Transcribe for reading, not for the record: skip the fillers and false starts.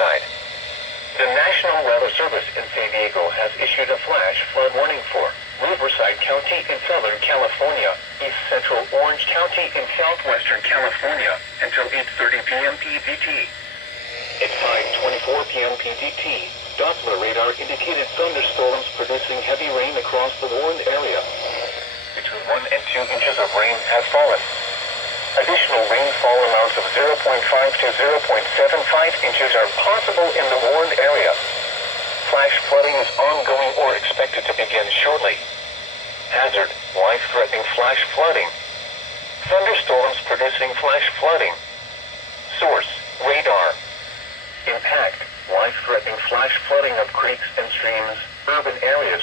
Riverside. The National Weather Service in San Diego has issued a flash flood warning for Riverside County in Southern California, East Central Orange County in Southwestern California until 8:30 p.m. PDT. At 5:24 p.m. PDT, Doppler radar indicated thunderstorms producing heavy rain across the warned area. Between 1 and 2 inches of rain has fallen. Additional rainfall amounts of 0.5 to 0.75 inches are possible in the warned area. Flash flooding is ongoing or expected to begin shortly. Hazard: life-threatening flash flooding. Thunderstorms producing flash flooding. Source: radar. Impact: life-threatening flash flooding of creeks and streams, urban areas,